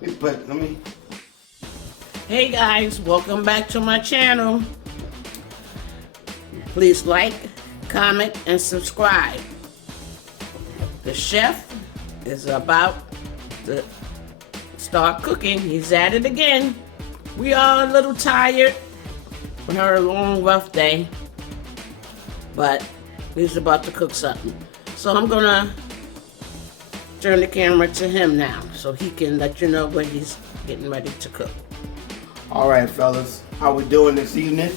Let me. Hey guys, welcome back to my channel. Please like, comment, and subscribe. The chef is about to start cooking. He's at it again. We are a little tired. We had a long, rough day, but he's about to cook something. So I'm gonna turn the camera to him now so he can let you know what he's getting ready to cook. All right, fellas, how we doing this evening?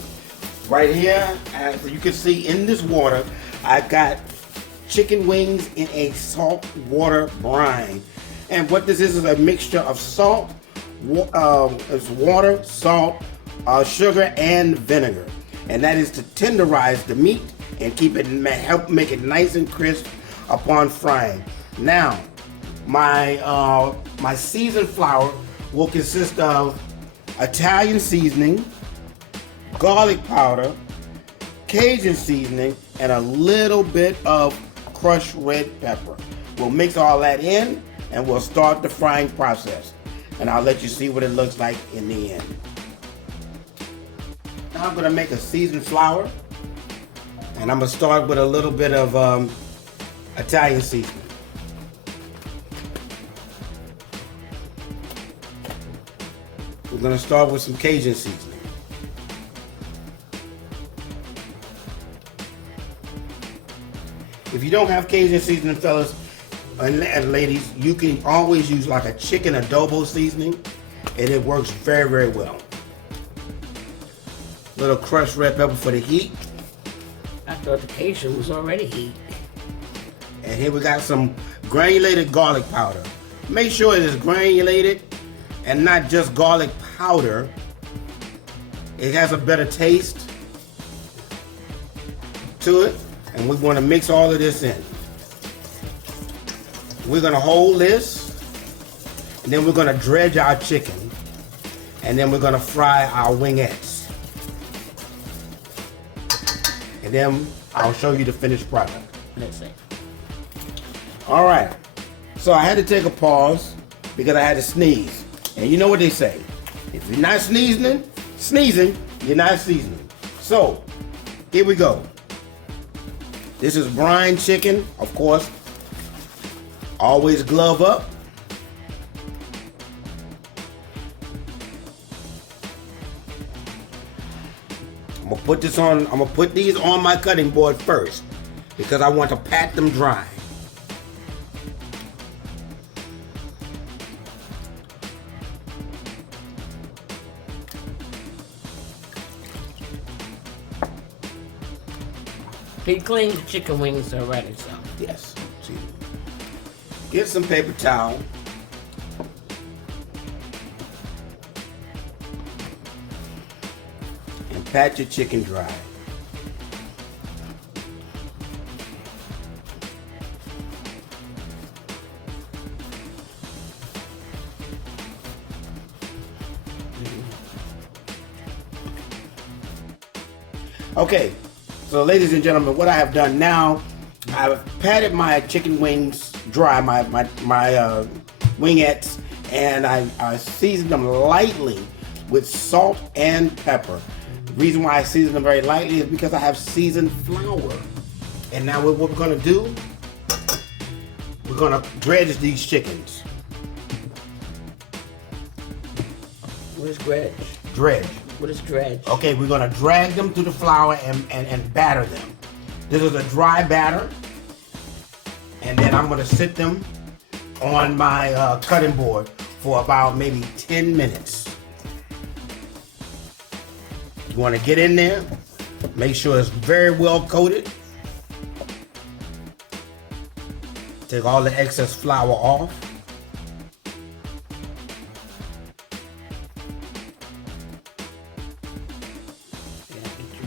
Right here, as you can see in this water, I got chicken wings in a salt water brine. And what this is a mixture of salt, it's water, salt, sugar, and vinegar. And that is to tenderize the meat and keep it, help make it nice and crisp upon frying. Now, my seasoned flour will consist of Italian seasoning, garlic powder, Cajun seasoning, and a little bit of crushed red pepper. We'll mix all that in and we'll start the frying process. And I'll let you see what it looks like in the end. Now I'm gonna make a seasoned flour, and I'm gonna start with a little bit of Italian seasoning. We're gonna start with some Cajun seasoning. If you don't have Cajun seasoning, fellas and ladies, you can always use like a chicken adobo seasoning, and it works very, very well. Little crushed red pepper for the heat. I thought the Cajun was already heat. And here we got some granulated garlic powder. Make sure it is granulated and not just garlic powder. It has a better taste to it. And we're going to mix all of this in. We're going to hold this, and then we're going to dredge our chicken, and then we're going to fry our wingettes. And then I'll show you the finished product. Let's see. All right. So I had to take a pause because I had to sneeze. And you know what they say. If you're not sneezing, you're not seasoning. So, here we go. This is brine chicken, of course. Always glove up. I'm gonna put these on my cutting board first because I want to pat them dry. He cleaned the chicken wings already, so. Yes. See. Get some paper towel. And pat your chicken dry. Okay. So ladies and gentlemen, what I have done now, I've patted my chicken wings dry, my wingettes, and I seasoned them lightly with salt and pepper. The reason why I season them very lightly is because I have seasoned flour. And now what we're gonna do, we're gonna dredge these chickens. What is dredge? Dredge. What is dredge? Okay, we're gonna drag them through the flour and batter them. This is a dry batter. And then I'm gonna sit them on my cutting board for about maybe 10 minutes. You wanna get in there, make sure it's very well coated. Take all the excess flour off.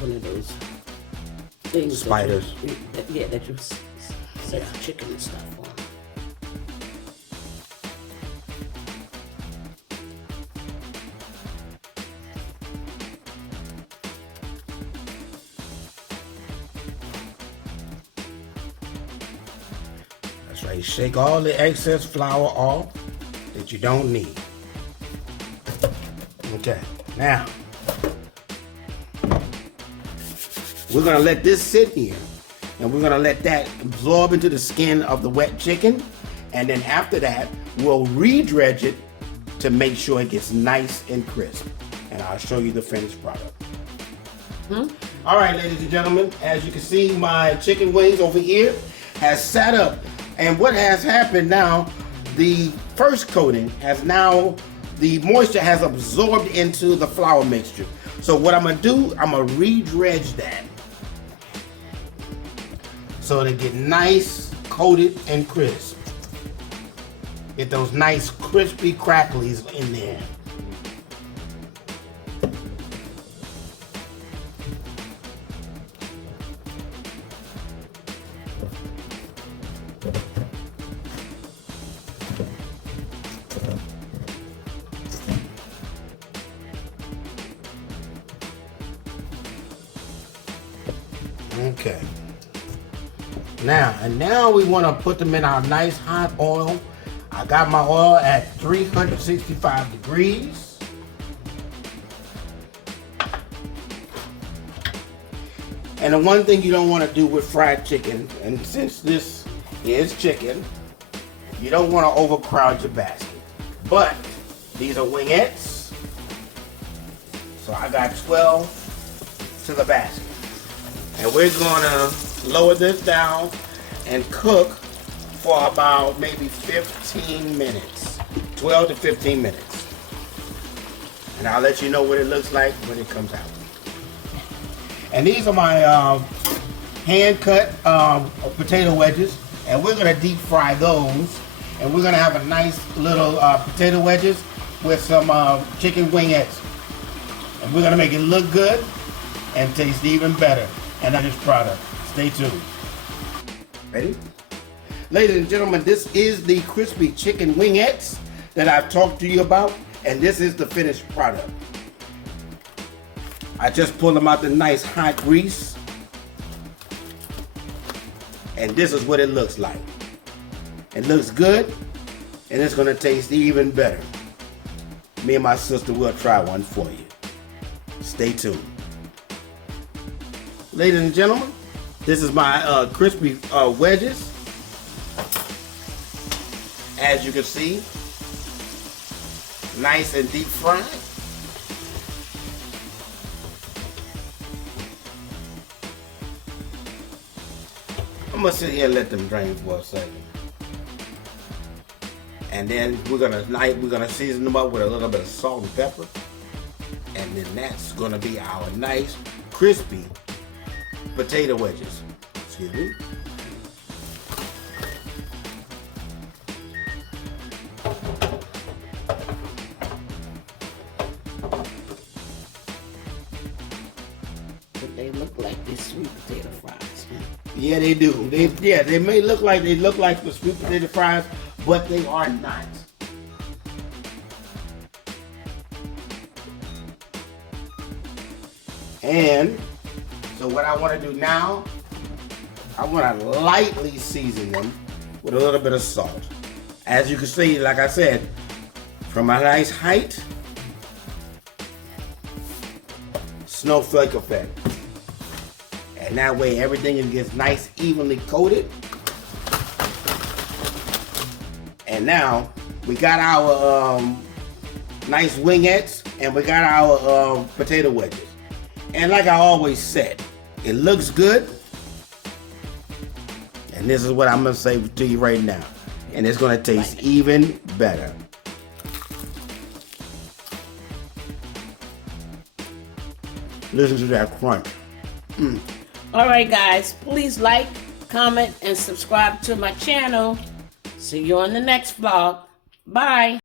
One of those things. Spiders. That you set the chicken and stuff on. That's right. Shake all the excess flour off that you don't need. Okay, now we're gonna let this sit here, and we're gonna let that absorb into the skin of the wet chicken, and then after that, we'll re-dredge it to make sure it gets nice and crisp. And I'll show you the finished product. All right, ladies and gentlemen, as you can see, my chicken wings over here has sat up, and what has happened now, the first coating has now, the moisture has absorbed into the flour mixture. So what I'm gonna do, I'm gonna re-dredge that so they get nice, coated, and crisp. Get those nice crispy cracklies in there. Okay. Now we want to put them in our nice hot oil. I got my oil at 365 degrees. And the one thing you don't want to do with fried chicken, and since this is chicken, you don't want to overcrowd your basket. But these are wingettes, so I got 12 to the basket. And we're gonna lower this down and cook for about maybe 15 minutes, 12 to 15 minutes. And I'll let you know what it looks like when it comes out. And these are my hand-cut potato wedges, and we're gonna deep fry those. And we're gonna have a nice little potato wedges with some chicken wingettes. And we're gonna make it look good and taste even better. And that is product. Stay tuned. Ready? Ladies and gentlemen, this is the crispy chicken wingettes that I've talked to you about, and this is the finished product. I just pulled them out the nice hot grease, and this is what it looks like. It looks good, and it's gonna taste even better. Me and my sister will try one for you. Stay tuned. Ladies and gentlemen, this is my crispy wedges. As you can see, nice and deep fried. I'm gonna sit here and let them drain for a second. And then we're gonna season them up with a little bit of salt and pepper. And then that's gonna be our nice, crispy potato wedges. Excuse me. But they look like these sweet potato fries. Yeah, they do. They may look like the sweet potato fries, but they are not. And so what I want to do now, I want to lightly season them with a little bit of salt. As you can see, like I said, from a nice height, snowflake effect. And that way everything gets nice, evenly coated. And now we got our nice wingettes and we got our potato wedges. And like I always said, it looks good. And this is what I'm gonna say to you right now. And it's gonna taste even better. Listen to that crunch. All right, guys, please like, comment, and subscribe to my channel. See you on the next vlog. Bye.